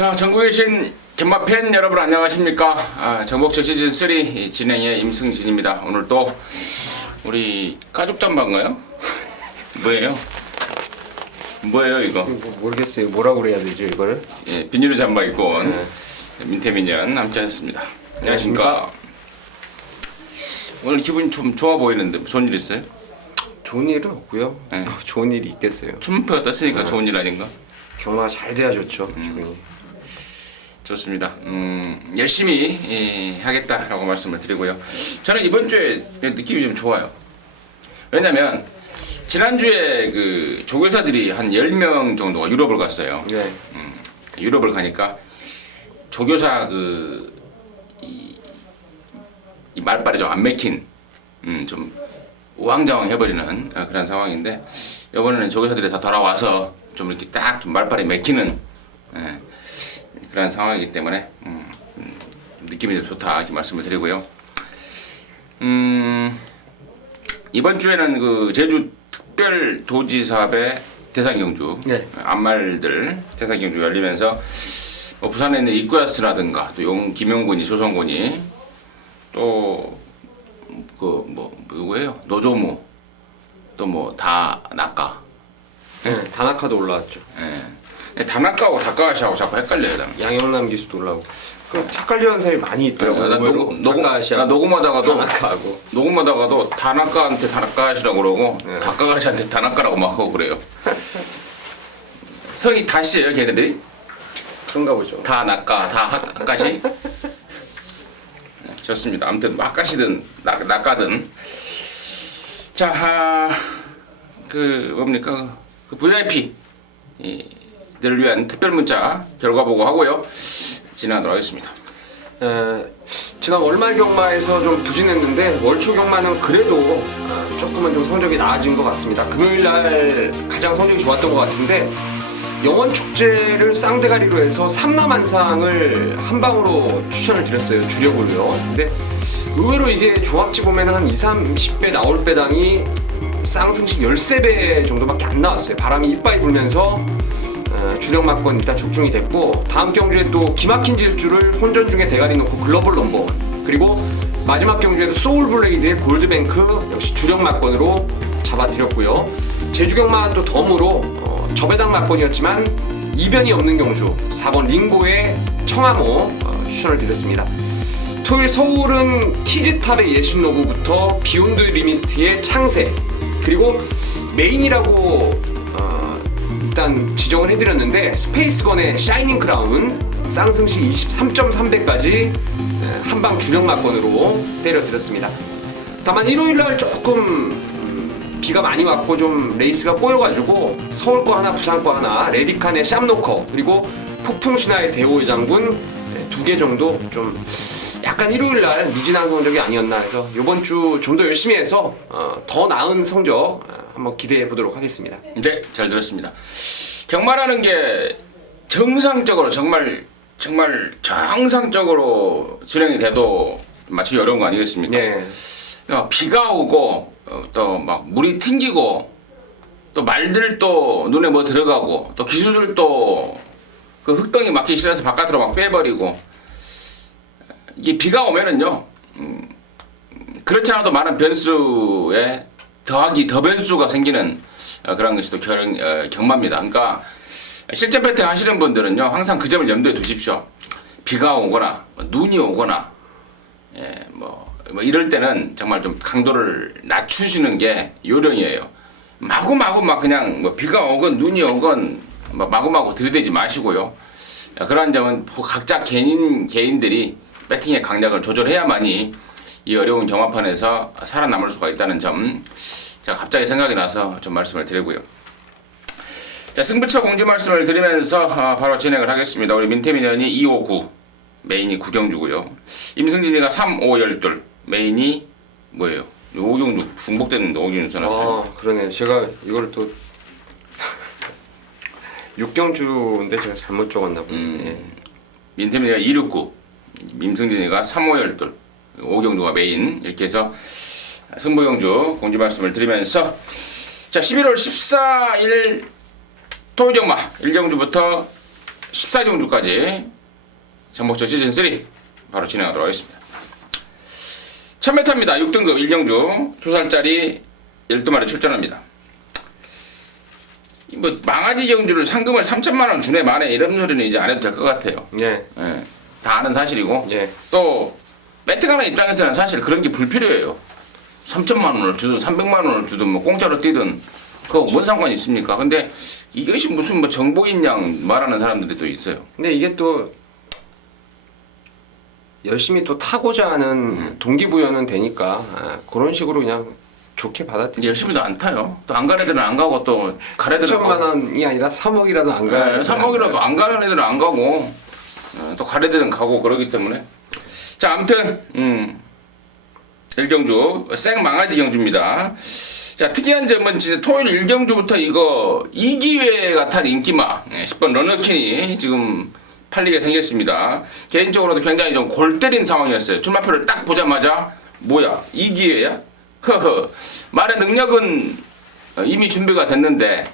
자, 전국에 계신 견마 팬 여러분 안녕하십니까? 정복철 시즌3 진행의 임승진입니다. 오늘 또 우리 가죽 잠바인가요? 뭐예요 이거? 모르겠어요. 뭐라고 그래야 되죠 이거를? 예, 비닐로 잠바 입고 온 민태민연 함께하셨습니다. 안녕하십니까? 오늘 기분이 좀 좋아 보이는데 무슨 일 있어요? 좋은 일은 없고요. 네. 좋은 일이 있겠어요. 춤표가 떴으니까 좋은 일 아닌가? 경마가 잘 돼야 좋죠. 기분이. 좋습니다. 열심히 하겠다라고 말씀을 드리고요. 저는 이번 주에 느낌이 좀 좋아요. 왜냐면 지난주에 그 조교사들이 한 10명 정도가 유럽을 갔어요. 네. 유럽을 가니까 조교사 이 말빨이 좀 안 맥힌 좀 우왕좌왕 해버리는 그런 상황인데, 이번에는 조교사들이 다 돌아와서 좀 이렇게 딱 좀 말빨이 맥히는 그런 상황이기 때문에 느낌이 좀 좋다 이렇게 말씀을 드리고요. 이번 주에는 그 제주 특별도지사회 대상경주 네. 안말들 대상경주 열리면서 뭐 부산에 있는 이쿠야스라든가 또 김영군이 조선군이 또 그 뭐 누구예요? 노조무 또 뭐 다나카 네. 다나카도 올라왔죠. 다나카하고 다카하시하고 자꾸 헷갈려요. 나는. 양영남 기수도 올라오고. 그 헷갈려하는 사람이 많이 있더라고요. 나 녹음하다가도 녹음하다가도 다나카한테 다나카시라고 그러고 다카가시한테 다나카라고 막 하고 그래요. 성이 다시예요, 걔네들이? 그런가 보죠. 다나카, 다하카시. 좋습니다. 아무튼 하카시든 나카든. 자, 그 뭡니까? 그 VIP 들을 위한 특별 문자 결과 보고 하고요. 진행하도록 하겠습니다. 지난 월말 경마에서 좀 부진했는데 월초 경마는 그래도 조금은 좀 성적이 나아진 것 같습니다. 금요일 날 가장 성적이 좋았던 것 같은데 영원 축제를 쌍대가리로 해서 삼남한상을 한 방으로 추천을 드렸어요. 주력으로요. 근데 의외로 이게 조합지 보면 한 20-30배 나올 배당이 쌍승식 13배 정도밖에 안 나왔어요. 바람이 이빠이 불면서 주력 막권 일단 적중이 됐고, 다음 경주에 또 기막힌 질주를 혼전 중에 대가리 놓고 글로벌 넘버원, 그리고 마지막 경주에도 소울블레이드의 골드뱅크 역시 주력 막권으로 잡아드렸고요. 제주 경마 또 덤으로 저배당 막권이었지만 이변이 없는 경주 4번 링고의 청암호 추천을 드렸습니다. 토요일 서울은 티즈탑의 예순노부부터 비욘드 리미트의 창세, 그리고 메인이라고 일단 지정을 해드렸는데 스페이스건의 샤이닝 크라운 쌍승시 23.3배까지 한방 주력 막권으로 때려드렸습니다. 다만 일요일날 조금 비가 많이 왔고 좀 레이스가 꼬여가지고 서울 거 하나 부산 거 하나, 레디칸의 샵노커 그리고 폭풍신화의 대호의 장군 2개 정도 좀 약간 일요일날 미진한 성적이 아니었나 해서 이번 주 좀 더 열심히 해서 더 나은 성적 한번 기대해 보도록 하겠습니다. 네, 잘 들었습니다. 경마라는 게 정상적으로 정말 정상적으로 진행이 돼도 맞추기 어려운 거 아니겠습니까? 네. 비가 오고 또 막 물이 튕기고 또 말들도 눈에 뭐 들어가고 또 기수들도 그 흙덩이 막기 싫어서 바깥으로 막 빼버리고, 이게 비가 오면은요 그렇지 않아도 많은 변수에 더하기 더 변수가 생기는 그런 것이 또 경마입니다. 그러니까 실전 배팅 하시는 분들은요 항상 그 점을 염두에 두십시오. 비가 오거나 눈이 오거나 뭐 이럴 때는 정말 좀 강도를 낮추시는 게 요령이에요. 마구마구 막 그냥 뭐 비가 오건 눈이 오건 마구마구 들이대지 마시고요. 그러한 점은 각자 개인들이 배팅의 강약을 조절해야만이 이 어려운 경마판에서 살아남을 수가 있다는 점, 제가 갑자기 생각이 나서 좀 말씀을 드리고요. 자, 승부처 공지 말씀을 드리면서 바로 진행을 하겠습니다. 우리 민태민연이 2, 5, 9 메인이 9경주고요. 임승진이가 3, 5, 12 메인이 뭐예요? 5경주 중복됐는데 5경주 써놨어요. 그러네요. 제가 이거를 또 6경주인데 제가 잘못 적었나 보네요. 민태민이가 2, 6, 9 임승진이가 3, 5, 12 5경주가 메인, 이렇게 해서 승부경주 공지 말씀을 드리면서, 자, 11월 14일 토요경마 1경주부터 14경주까지 정복전 시즌3 바로 진행하도록 하겠습니다. 1000m입니다. 6등급 1경주 2살짜리 12마리 출전합니다. 뭐 망아지 경주를 상금을 3천만원 주네 마네 이런 소리는 이제 안 해도 될 것 같아요. 예. 예, 다 아는 사실이고 예. 또 배트가는 입장에서는 사실 그런 게 불필요해요. 3천만 원을 주든 300만 원을 주든 뭐 공짜로 뛰든 그거 뭔 상관이 있습니까? 근데 이것이 무슨 뭐 정보인 양 말하는 사람들이 또 있어요. 근데 이게 또 열심히 또 타고자 하는 동기부여는 되니까 그런 식으로 그냥 좋게 받아들이죠. 열심히도 안 타요. 또 안 가는 애들은 안 가고 또 갈 애들은 3천만 원이 아니라 3억이라도 안 가요. 3억이라도 안 가는 애들은 안 가고 또 갈 애들은 가고 그러기 때문에 자 아무튼 1경주 생 망아지 경주입니다. 자 특이한 점은 진짜 토요일 1경주부터 이거 2기회가 탄 인기마 10번 러너킨이 지금 팔리게 생겼습니다. 개인적으로도 굉장히 좀 골 때린 상황이었어요. 출마표를 딱 보자마자 뭐야 2기회야? 허허 말의 능력은 이미 준비가 됐는데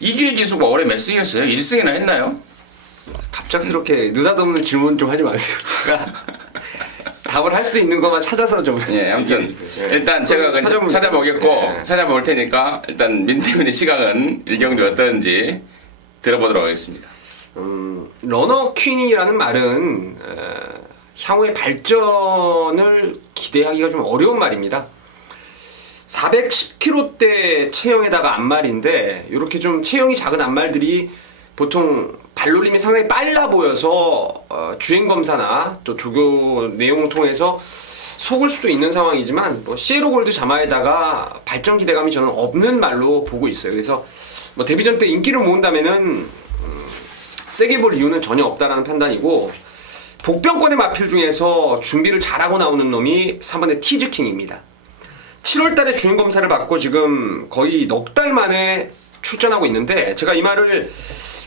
2기회 기수가 올해 몇 승이었어요? 1승이나 했나요? 갑작스럽게 느닷없는 질문 좀 하지 마세요. 제가 답을 할 수 있는 것만 찾아서 좀. 예, 아무튼 얘기해 일단 제가 찾아보겠고 예. 찾아볼 테니까 일단 민태훈의 시각은 1경주 어떤지 들어보도록 하겠습니다. 러너 퀸이라는 말은 향후의 발전을 기대하기가 좀 어려운 말입니다. 410kg대 체형에다가 앞말인데 이렇게 좀 체형이 작은 앞말들이 보통 발놀림이 상당히 빨라 보여서 주행 검사나 또 조교 내용을 통해서 속을 수도 있는 상황이지만 뭐 시에로 골드 자마에다가 발전 기대감이 저는 없는 말로 보고 있어요. 그래서 뭐 데뷔전 때 인기를 모은다면은 세게 볼 이유는 전혀 없다라는 판단이고 복병권의 마필 중에서 준비를 잘하고 나오는 놈이 3번의 티즈킹입니다. 7월달에 주행 검사를 받고 지금 거의 넉 달 만에 출전하고 있는데 제가 이 말을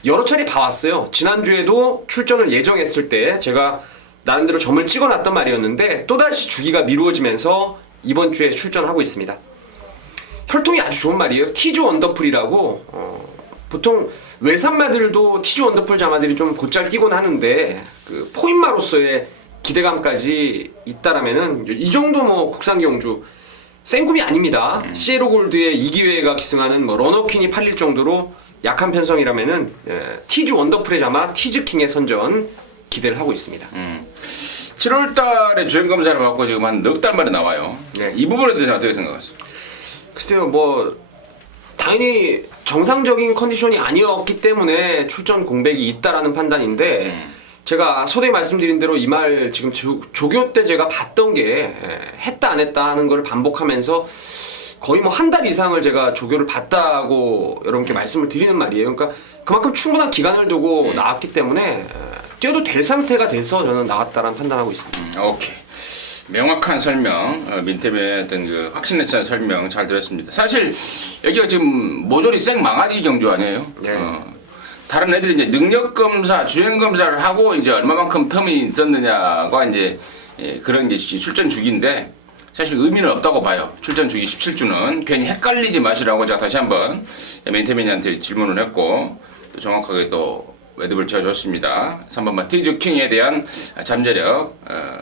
여러 차례 봐왔어요. 지난주에도 출전을 예정했을 때 제가 나름대로 점을 찍어놨던 말이었는데 또다시 주기가 미루어지면서 이번 주에 출전하고 있습니다. 혈통이 아주 좋은 말이에요. 티즈 원더풀이라고 보통 외산마들도 티즈 원더풀 자마들이 좀 곧잘 뛰곤 하는데 그 포인마로서의 기대감까지 있다라면은 이 정도 뭐 국산 경주 생급이 아닙니다. 시에로 골드의 2기회가 기승하는 뭐 러너퀸이 팔릴 정도로 약한 편성이라면은 티즈 원더풀의 자마 티즈킹의 선전 기대를 하고 있습니다. 7월달에 주행 검사를 받고 지금 한 넉 달 만에 나와요. 네. 이 부분에 대해서 어떻게 생각하세요? 글쎄요, 뭐 당연히 정상적인 컨디션이 아니었기 때문에 출전 공백이 있다라는 판단인데 제가 서두에 말씀드린 대로 이 말 지금 조교 때 제가 봤던 게 했다 안 했다 하는 걸 반복하면서 거의 뭐 한 달 이상을 제가 조교를 봤다고 여러분께 말씀을 드리는 말이에요. 그러니까 그만큼 충분한 기간을 두고 나왔기 때문에 뛰어도 될 상태가 돼서 저는 나왔다라는 판단하고 있습니다. 오케이. 명확한 설명, 민태민의 어떤 그 확신에 찬 설명 잘 들었습니다. 사실 여기가 지금 모조리 생 망아지 경주 아니에요? 네. 다른 애들이 이제 능력 검사, 주행 검사를 하고 이제 얼마만큼 텀이 있었느냐가 이제 그런 게 출전 주기인데 사실 의미는 없다고 봐요. 출전 주기 17주는 괜히 헷갈리지 마시라고 제가 다시 한번 민태민이한테 질문을 했고 또 정확하게 또 매듭을 지어줬습니다. 3번마 티즈킹에 대한 잠재력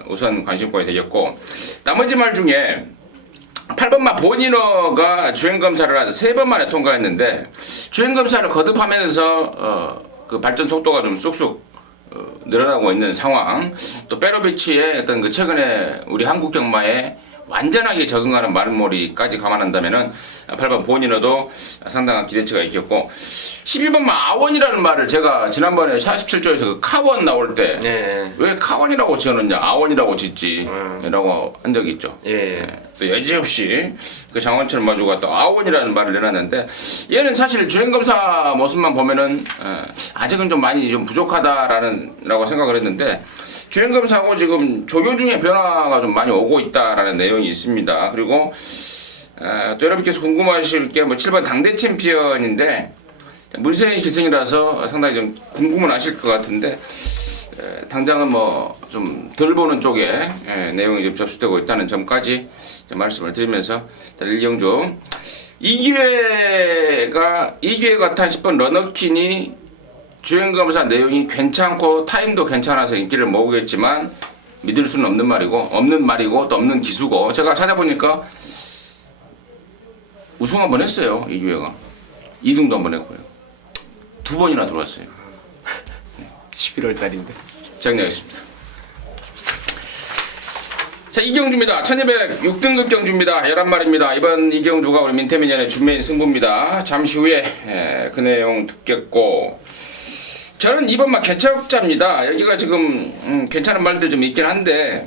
우선 관심권이 되겠고 나머지 말 중에 8번마 보니너가 주행검사를 한 3번 만에 통과했는데 주행검사를 거듭하면서 그 발전 속도가 좀 쑥쑥 늘어나고 있는 상황 또 페로비치의 어떤 그 최근에 우리 한국 경마에 완전하게 적응하는 말머리까지 감안한다면은 8번 보니너도 상당한 기대치가 있겠고 11번만 아원이라는 말을 제가 지난번에 47조에서 그 카원 나올 때 왜 카원이라고 지어놓냐 아원이라고 짓지 라고 한 적이 있죠. 또 여지없이 그 장원철 마주가 또 아원이라는 말을 내놨는데 얘는 사실 주행검사 모습만 보면은 아직은 좀 많이 좀 부족하다라고 생각을 했는데 주행검사하고 지금 조교 중에 변화가 좀 많이 오고 있다라는 내용이 있습니다. 그리고 또 여러분께서 궁금하실 게 뭐 7번 당대 챔피언인데 물생이 기승이라서 상당히 좀 궁금은 하실 것 같은데 당장은 뭐 좀 덜 보는 쪽에 내용이 좀 접수되고 있다는 점까지 말씀을 드리면서 1경주 2기회가 탄 10번 러너킨이 주행검사 내용이 괜찮고 타임도 괜찮아서 인기를 모으겠지만 믿을 수는 없는 말이고 또 없는 기수고, 제가 찾아보니까 우승 한번 했어요. 이 기회가 2등도 한번 했고요. 2번이나 들어왔어요. 11월 달인데. 정리하겠습니다. 자, 이경주입니다. 1206등급 경주입니다. 11마리입니다. 이번 이경주가 우리 민태민연의 준메인 승부입니다. 잠시 후에 그 내용 듣겠고, 저는 이번 막 개척자입니다. 여기가 지금 괜찮은 말들 좀 있긴 한데,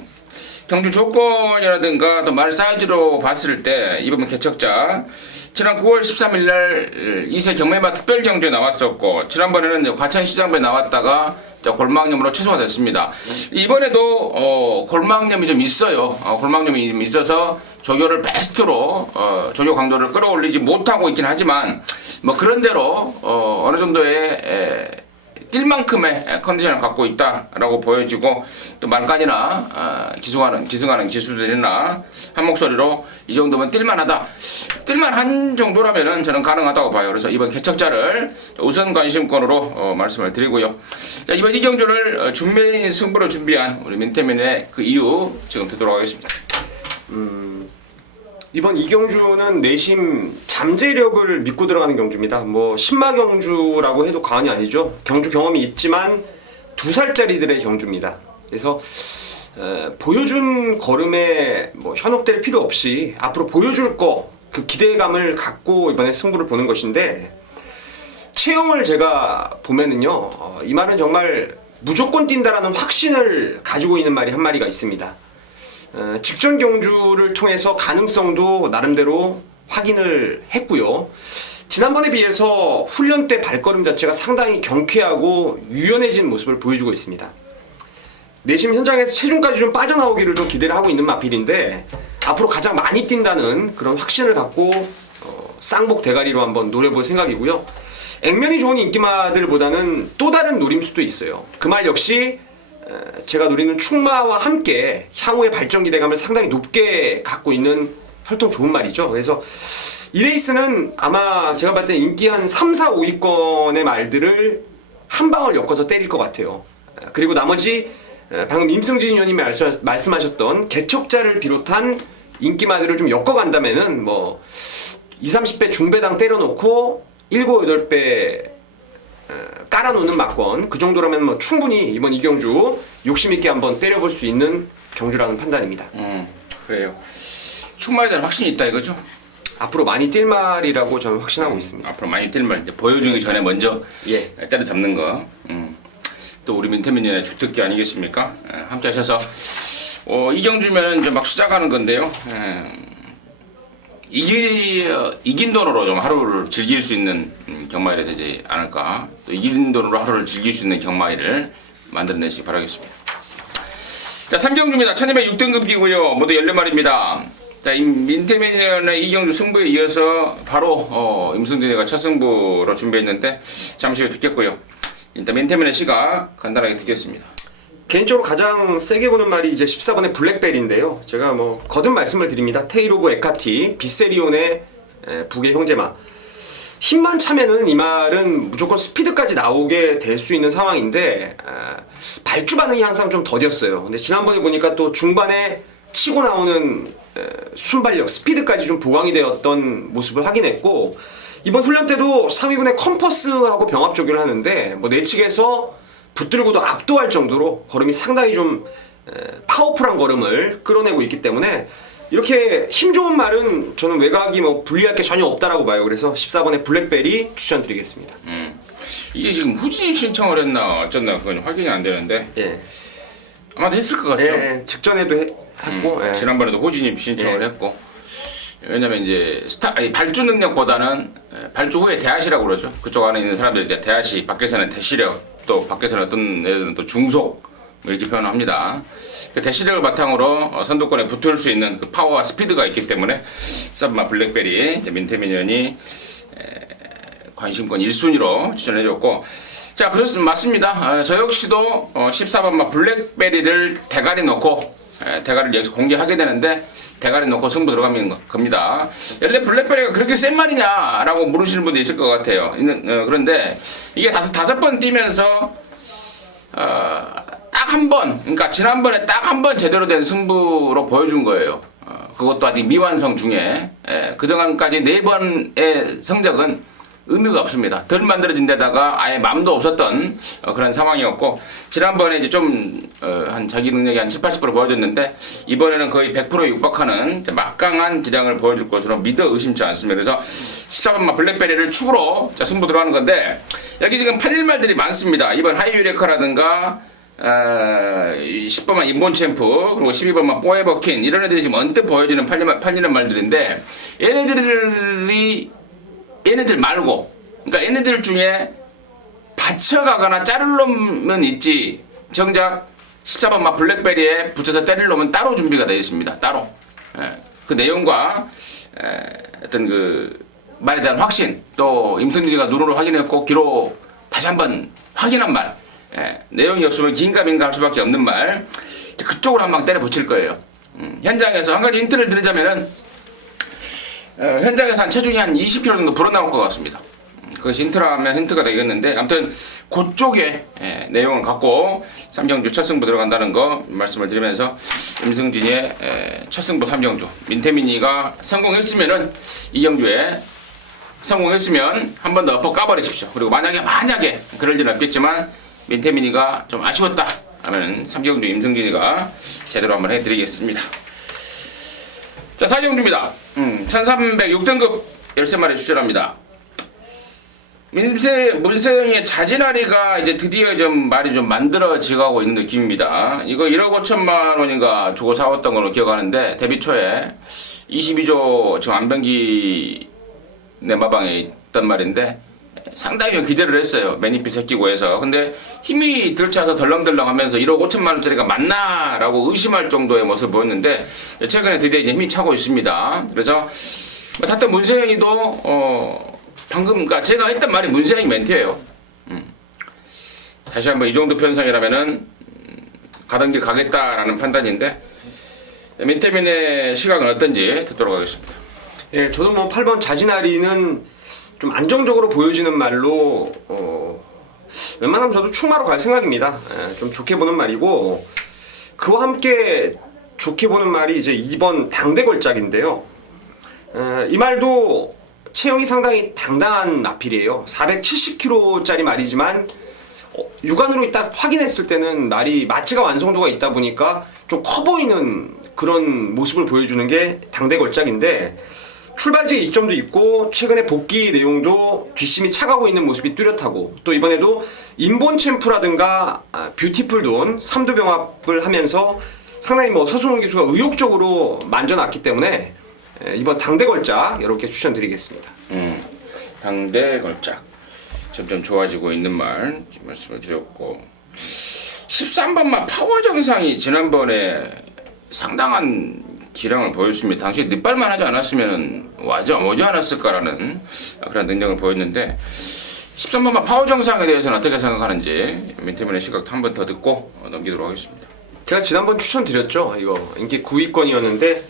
경주 조건이라든가 또 말 사이즈로 봤을 때 이번 개척자, 지난 9월 13일 날 2세 경매마 특별 경주에 나왔었고, 지난번에는 과천시장부에 나왔다가 골망염으로 취소가 됐습니다. 이번에도 골망염이 좀 있어요. 골망염이 좀 있어서 조교를 베스트로 조교 강도를 끌어올리지 못하고 있긴 하지만, 뭐 그런 대로 어느 정도의 뛸 만큼의 컨디션을 갖고 있다라고 보여지고, 또 말까지나 기승하는 기수들이나 한 목소리로 이 정도면 뛸만하다, 뛸만한 정도라면은 저는 가능하다고 봐요. 그래서 이번 개척자를 우선 관심권으로 말씀을 드리고요. 자, 이번 이경주를 준메인 승부로 준비한 우리 민태민의 그 이유 지금 듣도록 하겠습니다. 이번 이경주는 내심 잠재력을 믿고 들어가는 경주입니다. 뭐 신마 경주라고 해도 과언이 아니죠. 경주 경험이 있지만 2살짜리들의 경주입니다. 그래서 보여준 걸음에 뭐 현혹될 필요 없이 앞으로 보여줄 거, 그 기대감을 갖고 이번에 승부를 보는 것인데, 체형을 제가 보면은요, 이 말은 정말 무조건 뛴다라는 확신을 가지고 있는 말이 한 마리가 있습니다. 직전 경주를 통해서 가능성도 나름대로 확인을 했고요. 지난번에 비해서 훈련 때 발걸음 자체가 상당히 경쾌하고 유연해진 모습을 보여주고 있습니다. 내심 현장에서 체중까지 좀 빠져나오기를 좀 기대를 하고 있는 마필인데, 앞으로 가장 많이 뛴다는 그런 확신을 갖고 쌍복 대가리로 한번 노려볼 생각이고요. 액면이 좋은 인기마들보다는 또 다른 노림수도 있어요. 그 말 역시 제가 노리는 충마와 함께 향후의 발전 기대감을 상당히 높게 갖고 있는 혈통 좋은 말이죠. 그래서 이 레이스는 아마 제가 봤을 때 인기 한 3, 4, 5위권의 말들을 한 방울 엮어서 때릴 것 같아요. 그리고 나머지 방금 임승진 의원님이 말씀하셨던 개척자를 비롯한 인기마들을 좀 엮어간다면은 뭐 20, 30배 중배당 때려놓고 7, 8배 깔아놓는 막권, 그 정도라면 뭐 충분히 이번 이경주 욕심있게 한번 때려볼 수 있는 경주라는 판단입니다. 그래요. 충마에 대한 확신이 있다 이거죠? 앞으로 많이 뛸 말이라고 저는 확신하고 있습니다. 앞으로 많이 뛸 말, 보여주기 전에 먼저 때려잡는 거. 또 우리 민태민연의 주특기 아니겠습니까? 함께 하셔서 이경주면은 이제 막 시작하는 건데요. 이긴 돈으로 좀 하루를 즐길 수 있는 경마일이 되지 않을까. 또 이긴 돈으로 하루를 즐길 수 있는 경마일을 만들어내시기 바라겠습니다. 자, 3경주입니다. 1206등급이고요. 모두 14마리입니다. 자, 민태민연의 이경주 승부에 이어서 바로 임승진이가 첫 승부로 준비했는데 잠시 후에 듣겠고요. 일단 민태민의 시각 간단하게 듣겠습니다. 개인적으로 가장 세게 보는 말이 이제 14번의 블랙벨인데요. 제가 뭐 거듭 말씀을 드립니다. 테이로브 에카티, 비세리온의 북의 형제마. 힘만 차면은 이 말은 무조건 스피드까지 나오게 될 수 있는 상황인데, 발주 반응이 항상 좀 더뎠어요. 근데 지난번에 보니까 또 중반에 치고 나오는 순발력, 스피드까지 좀 보강이 되었던 모습을 확인했고, 이번 훈련 때도 3위군의 컴퍼스하고 병합 조교를 하는데, 뭐 내측에서 붙들고도 압도할 정도로 걸음이 상당히 좀 파워풀한 걸음을 끌어내고 있기 때문에, 이렇게 힘 좋은 말은 저는 외곽이 뭐 불리할 게 전혀 없다라고 봐요. 그래서 14번의 블랙벨이 추천드리겠습니다. 이게 지금 후진 신청을 했나 어쨌나 그건 확인이 안 되는데, 예. 아마도 했을 것 같죠. 직전에도 했고, 지난번에도 호진이 신청을 했고, 왜냐면 이제 발주 능력보다는 발주 후에 대하시라고 그러죠. 그쪽 안에 있는 사람들이 이제 대하시, 밖에서는 대시력, 또 밖에서는 어떤 애들은 또 중속 이렇게 표현합니다. 그 대시력을 바탕으로 선두권에 붙을 수 있는 그 파워와 스피드가 있기 때문에 13번 블랙벨이 이제 민태민연이 관심권 1순위로 추천해줬고, 자, 그렇습니다. 맞습니다. 저 역시도 14번마 블랙베리를 대가리 넣고 대가리를 여기서 공개하게 되는데, 대가리 놓고 승부 들어가는 겁니다. 원래 블랙베리가 그렇게 센 말이냐라고 물으시는 분도 있을 것 같아요. 그런데 이게 다섯 번 뛰면서 딱 한 번, 그러니까 지난번에 딱 한 번 제대로 된 승부로 보여준 거예요. 그것도 아직 미완성 중에 그동안까지 4번의 성적은 의미가 없습니다. 덜 만들어진 데다가 아예 마음도 없었던 그런 상황이었고, 지난번에 이제 좀 한 자기 능력이 한 70-80% 보여줬는데, 이번에는 거의 100%에 육박하는 막강한 기량을 보여줄 것으로 믿어 의심치 않습니다. 그래서 14번마 블랙베리를 축으로 승부 들어가는 건데, 여기 지금 팔릴 말들이 많습니다. 이번 하이유레카라든가 10번만 인본챔프, 그리고 12번만 포에버킨, 이런 애들이 지금 언뜻 보여지는 팔리는 말들인데, 얘네들 말고, 그러니까 얘네들 중에 받쳐가거나 자를 놈은 있지, 정작 14번마 블랙베리에 붙여서 때릴 놈은 따로 준비가 되어 있습니다. 따로. 그 내용과 어떤 그 말에 대한 확신, 또 임승진이가 눈으로 확인했고 귀로 다시 한번 확인한 말, 내용이 없으면 긴가민가 할 수밖에 없는 말, 그쪽으로 한 방 때려 붙일 거예요. 현장에서 한 가지 힌트를 드리자면은, 현장에서 한 체중이 한 20kg 정도 불어나올 것 같습니다. 그것이 힌트라면 힌트가 되겠는데, 아무튼 그쪽에 내용을 갖고 삼경주 첫 승부 들어간다는 거 말씀을 드리면서, 임승진이의 첫 승부 삼경주, 민태민이가 성공했으면은 이경주에 성공했으면 한 번 더 엎어 까버리십시오. 그리고 만약에 그럴 일은 없겠지만 민태민이가 좀 아쉬웠다 하면 삼경주 임승진이가 제대로 한번 해드리겠습니다. 자, 4경주입니다. 1306등급 13마리 추천합니다. 문세영의 자진아리가 이제 드디어 좀 말이 좀 만들어지고 있는 느낌입니다. 이거 1억 5천만 원인가 주고 사왔던 걸로 기억하는데, 데뷔 초에 22조 지금 안병기 내마방에 있단 말인데, 상당히 기대를 했어요. 매니피 새끼고 해서. 근데 힘이 들차서 덜렁덜렁 하면서 1억 5천만 원짜리가 맞나? 라고 의심할 정도의 모습을 보였는데, 최근에 드디어 이제 힘이 차고 있습니다. 그래서, 하여튼 문세영이도, 방금, 그러니까 제가 했던 말이 문세영이 멘트예요. 다시 한번 이 정도 편성이라면은, 가던 길 가겠다라는 판단인데, 민태민의 시각은 어떤지 듣도록 하겠습니다. 예, 저도 뭐 8번 자진아리는 좀 안정적으로 보여지는 말로 웬만하면 저도 충마로 갈 생각입니다. 좀 좋게 보는 말이고, 그와 함께 좋게 보는 말이 이제 2번 당대걸작인데요. 이 말도 체형이 상당히 당당한 마필이에요. 470kg짜리 말이지만 육안으로 딱 확인했을 때는 말이 마취가 완성도가 있다 보니까 좀 커 보이는 그런 모습을 보여주는 게 당대걸작인데, 출발지에 이점도 있고 최근에 복귀 내용도 뒷심이 차가고 있는 모습이 뚜렷하고, 또 이번에도 인본 챔프라든가 뷰티풀돈 3두 병합을 하면서 상당히 뭐 서승훈 기수가 의욕적으로 만져놨기 때문에 이번 당대걸작 이렇게 추천드리겠습니다. 당대걸작 점점 좋아지고 있는 말씀을 드렸고, 13번마 파워정상이 지난번에 상당한 기량을 보였습니다. 당시 늦발만 하지 않았으면 오지 않았을까라는 그런 능력을 보였는데, 13번마 파워정상에 대해서는 어떻게 생각하는지 민태민의 시각도 한 번 더 듣고 넘기도록 하겠습니다. 제가 지난번 추천드렸죠. 이거 인기 9위권이었는데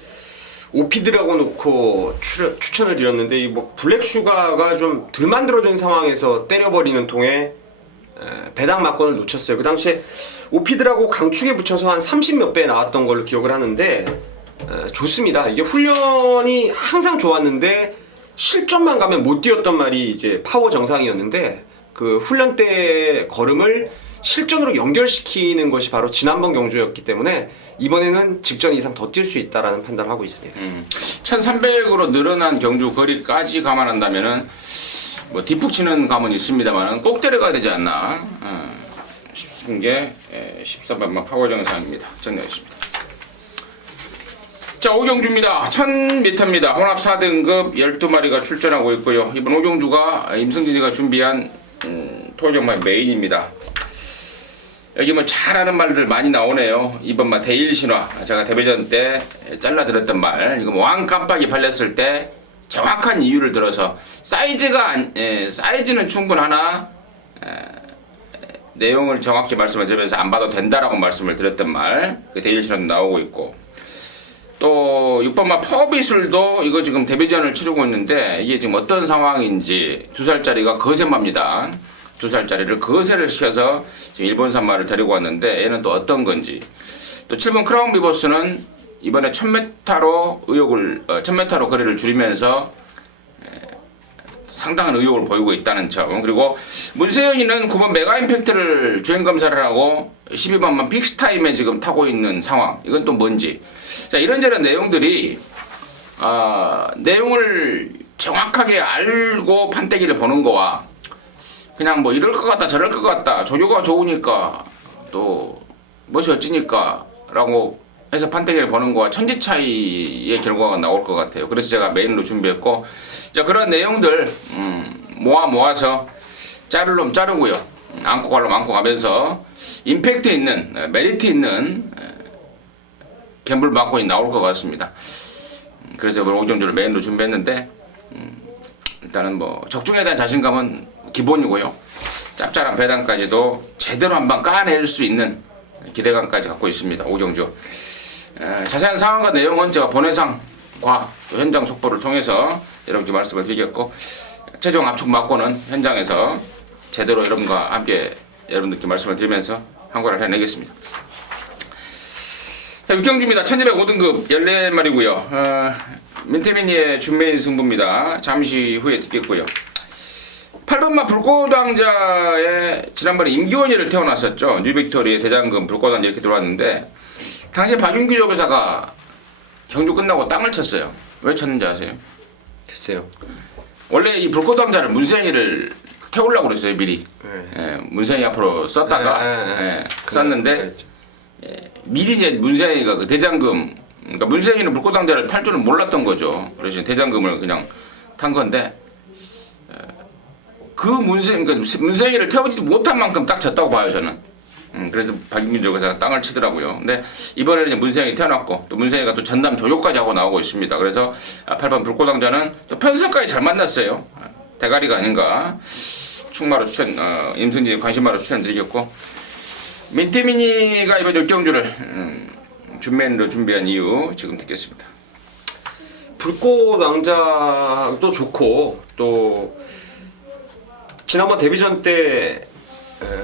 오피드라고 놓고 추천을 드렸는데, 이 뭐 블랙슈가가 좀 덜 만들어진 상황에서 때려버리는 통에 배당 막권을 놓쳤어요. 그 당시에 오피드라고 강축에 붙여서 한 30몇 배 나왔던 걸로 기억을 하는데, 좋습니다. 이게 훈련이 항상 좋았는데 실전만 가면 못 뛰었던 말이 이제 파워 정상이었는데, 그 훈련 때 걸음을 실전으로 연결시키는 것이 바로 지난번 경주였기 때문에 이번에는 직전 이상 더 뛸 수 있다라는 판단을 하고 있습니다. 1300으로 늘어난 경주 거리까지 감안한다면은 뭐 뒷북 치는 감은 있습니다만 꼭 데려가야 되지 않나 싶은 게 13번마 파워 정상입니다. 정리하겠습니다. 자, 오경주입니다. 1000m입니다. 혼합 4등급 12마리가 출전하고 있고요. 이번 오경주가 임승진이가 준비한 토종마 메인입니다. 여기 뭐 잘하는 말들 많이 나오네요. 이번 대일신화, 제가 데뷔전 때 잘라드렸던 말, 이거 뭐 왕깜빡이 팔렸을 때 정확한 이유를 들어서 사이즈는 충분하나 내용을 정확히 말씀을 드리면서 안 봐도 된다라고 말씀을 드렸던 말, 그 대일신화도 나오고 있고, 또 또 6번마 퍼비술도 이거 지금 데뷔전을 치르고 있는데 이게 지금 어떤 상황인지 2살짜리가 거세마입니다. 2살짜리를 거세를 시켜서 지금 일본 산마를 데리고 왔는데 얘는 또 어떤 건지. 또 7번 크라운 비버스는 이번에 1000m로 1000m로 거리를 줄이면서 상당한 의욕을 보이고 있다는 점. 그리고 문세영이는 9번 메가 임팩트를 주행 검사를 하고 12번만 픽스타임에 지금 타고 있는 상황. 이건 또 뭔지. 자, 이런저런 내용들이 내용을 정확하게 알고 판때기를 보는 거와 그냥 뭐 이럴 것 같다 저럴 것 같다 조교가 좋으니까 또 멋이 어찌니까 라고 해서 판때기를 보는 거와 천지 차이의 결과가 나올 것 같아요. 그래서 제가 메인으로 준비했고, 자, 그런 내용들 모아서 자를 놈 자르고요, 안고 갈 놈 안고 가면서 임팩트 있는 메리트 있는 갬블 마코이 나올 것 같습니다. 그래서 오늘 오정주를 메인으로 준비했는데 일단은 뭐 적중에 대한 자신감은 기본이고요, 짭짤한 배당까지도 제대로 한번 까낼 수 있는 기대감까지 갖고 있습니다. 오정주. 자세한 상황과 내용은 제가 본회상과 현장 속보를 통해서 여러분께 말씀을 드리겠고, 최종 압축 맞고는 현장에서 제대로 여러분과 함께 여러분들께 말씀을 드리면서 항고를 해내겠습니다. 6경주입니다. 1205등급 14마리고요. 민태민이의 준메인 승부입니다. 잠시 후에 듣겠고요. 8번마 불꽃왕자에 지난번에 임기원이를 태어났었죠. 뉴빅토리의 대장금 불꽃왕자 이렇게 들어왔는데, 당시에 박윤규 조교사가 경주 끝나고 땅을 쳤어요. 왜 쳤는지 아세요? 글쎄요. 원래 이 불꽃왕자를 문세영이를 태우려고 그랬어요, 미리. 문세영이 앞으로 썼다가 썼는데, 미리 이제 문세영이가 그 대장금, 그러니까 문세영이는 불꽃왕자를 탈 줄은 몰랐던 거죠. 그래서 대장금을 그냥 탄 건데, 그 문세영이를 태우지 못한 만큼 딱 졌다고 봐요, 저는. 그래서 박윤규 조교사가 땅을 치더라고요. 근데 이번에는 이제 문세영이 태어났고, 또 문세영이가 또 전남 조교까지 하고 나오고 있습니다. 그래서 8번 불꽃왕자는 또 편성까지 잘 만났어요. 대가리가 아닌가. 충마로 추천, 임승진이 관심마로 추천드리겠고, 민태민이가 이번 6경주를 준맨으로 준비한 이유 지금 듣겠습니다. 불꽃왕자도 좋고, 또 지난번 데뷔전 때